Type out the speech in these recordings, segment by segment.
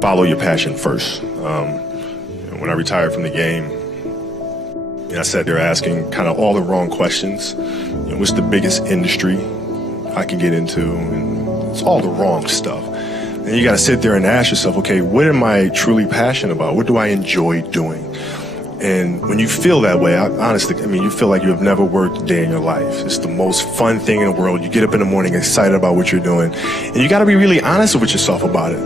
Follow your passion first. When I retired from the game, I sat there asking kind of all the wrong questions. What's the biggest industry I can get into? And it's all the wrong stuff. And you got to sit there and ask yourself, okay, what am I truly passionate about? What do I enjoy doing? And when you feel that way, honestly, you feel like you have never worked a day in your life. It's the most fun thing in the world. You get up in the morning excited about what you're doing. And you got to be really honest with yourself about it.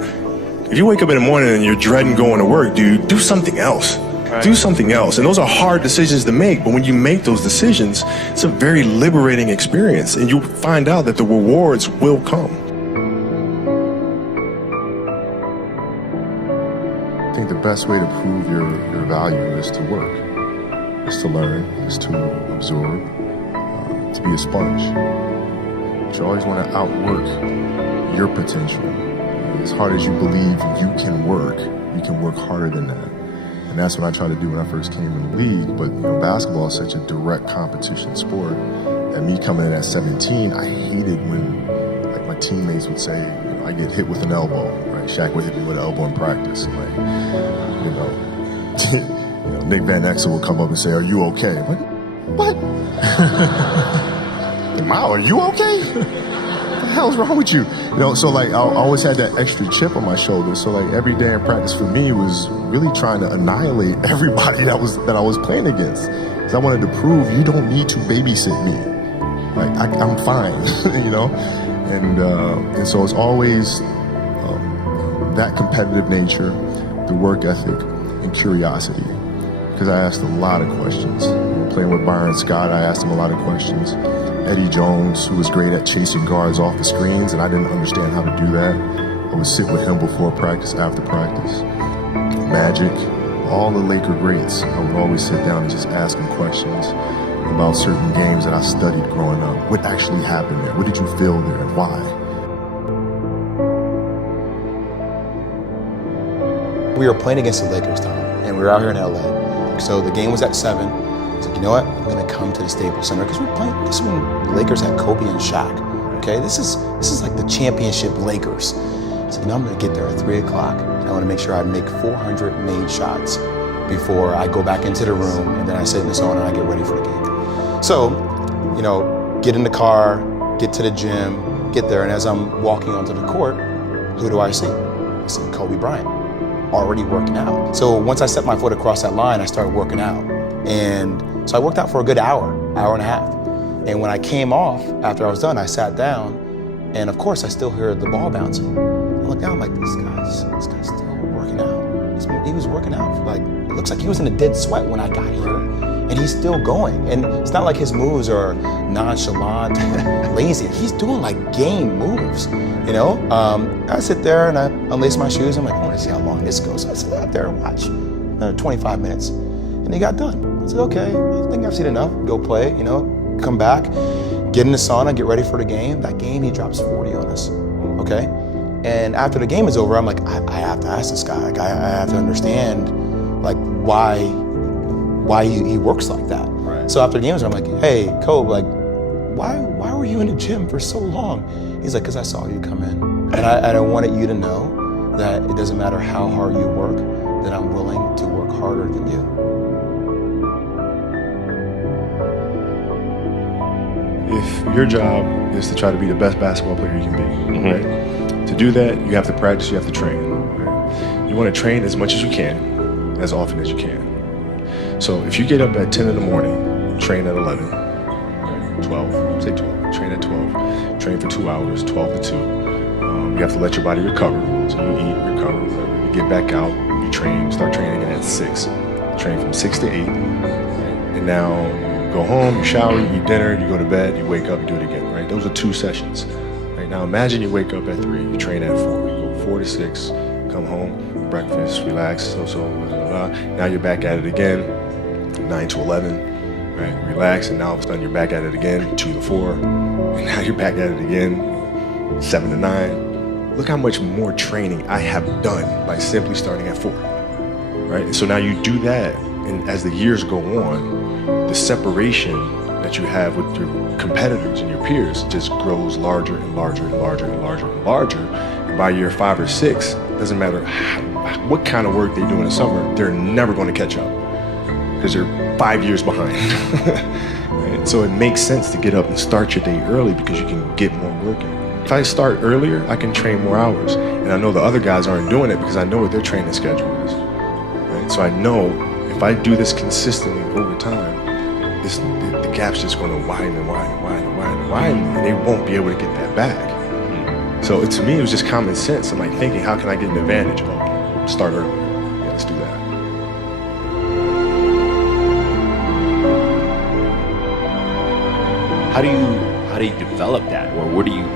If you wake up in the morning and you're dreading going to work, dude, do something else. Right. Do something else. And those are hard decisions to make. But when you make those decisions, it's a very liberating experience. And you find out that the rewards will come. I think the best way to prove your value is to work, is to learn, is to absorb, to be a sponge. But you always want to outwork your potential. As hard as you believe you can work harder than that. And that's what I tried to do when I first came in the league. But basketball is such a direct competition sport. And me coming in at 17, I hated when my teammates would say, I get hit with an elbow. Right? Shaq would hit me with an elbow in practice. Nick Van Exel would come up and say, "Are you okay?" I'm like, what? Mao, are you okay? What the hell's wrong with you? So I always had that extra chip on my shoulder. So every day in practice for me was really trying to annihilate everybody that I was playing against. Because I wanted to prove you don't need to babysit me. I'm fine, And so it's always that competitive nature, the work ethic, and curiosity. Because I asked a lot of questions. Playing with Bryant Scott, I asked him a lot of questions. Eddie Jones, who was great at chasing guards off the screens, and I didn't understand how to do that. I would sit with him before practice, after practice. Magic, all the Laker greats. I would always sit down and just ask them questions about certain games that I studied growing up. What actually happened there? What did you feel there and why? We were playing against the Lakers, Tom, and we were out here in LA. So the game was at 7. I was like, you know what? I'm gonna come to the Staples Center because we're playing. This is when the Lakers had Kobe and Shaq. Okay, this is like the championship Lakers. So I'm gonna get there at 3 o'clock. I want to make sure I make 400 made shots before I go back into the room, and then I sit in the sauna and I get ready for the game. So, get in the car, get to the gym, get there, and as I'm walking onto the court, who do I see? I see Kobe Bryant, already working out. So once I set my foot across that line, I started working out. And so I worked out for a good hour and a half. And when I came off, after I was done, I sat down, and of course I still heard the ball bouncing. I look down, I'm like, this guy's still working out. He was working out, it looks like he was in a dead sweat when I got here, and he's still going. And it's not like his moves are nonchalant, lazy. He's doing game moves, I sit there and I unlace my shoes. I'm like, I want to see how long this goes. So I sit out there and watch 25 minutes. And he got done. I said, okay, I think I've seen enough. Go play, come back, get in the sauna, get ready for the game. That game, he drops 40 on us, okay? And after the game is over, I'm like, I have to ask this guy. I have to understand, why he works like that. Right. So after the game is over, I'm like, hey, Kobe, why were you in the gym for so long? He's like, because I saw you come in. And I wanted you to know that it doesn't matter how hard you work, that I'm willing to work harder than you. If your job is to try to be the best basketball player you can be, right? To do that, you have to practice, you have to train. Right? You want to train as much as you can, as often as you can. So if you get up at 10 in the morning, train at 11, 12, say 12, train at 12, train for 2 hours, 12 to 2. You have to let your body recover. So you eat, recover, you get back out, you train, start training again at 6. Train from 6 to 8. Right? And now go home, you shower, you eat dinner, you go to bed, you wake up, you do it again, right? Those are 2 sessions. Right? Now imagine you wake up at 3, you train at 4, you go 4 to 6, come home, breakfast, relax, blah, blah, blah. Now you're back at it again, 9 to 11, right? Relax, and now all of a sudden you're back at it again, 2 to 4, and now you're back at it again, 7 to 9. Look how much more training I have done by simply starting at 4, right? And so now you do that, and as the years go on, the separation that you have with your competitors and your peers just grows larger and larger and larger and larger and larger. And by year 5 or 6, doesn't matter what kind of work they do in the summer, they're never going to catch up because they're 5 years behind. Right? So it makes sense to get up and start your day early because you can get more work in. If I start earlier, I can train more hours. And I know the other guys aren't doing it because I know what their training schedule is. Right? So I know if I do this consistently over time, the gap's just going to widen and widen and widen and widen and widen, and they won't be able to get that back. So to me, it was just common sense. I'm like thinking, how can I get an advantage? Well, start early. Yeah, let's do that. How do you develop that, or where do you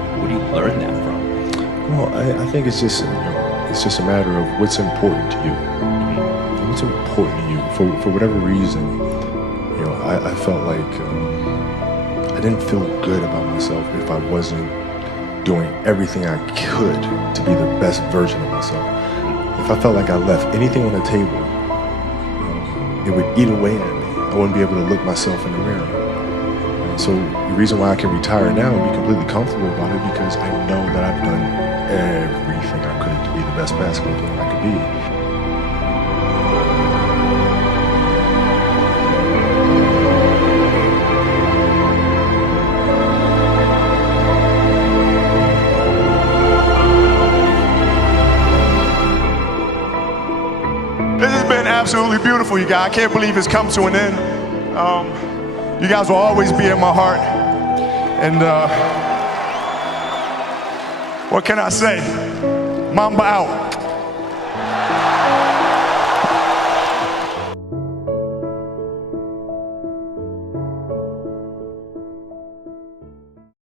learn that from? Well, I think it's just a matter of what's important to you. What's important to you for whatever reason. I felt like I didn't feel good about myself if I wasn't doing everything I could to be the best version of myself. If I felt like I left anything on the table, it would eat away at me. I wouldn't be able to look myself in the mirror. So the reason why I can retire now and be completely comfortable about it because I know that I've done everything I could to be the best basketball player I could be. This has been absolutely beautiful, you guys. I can't believe it's come to an end. You guys will always be in my heart. And what can I say? Mamba out.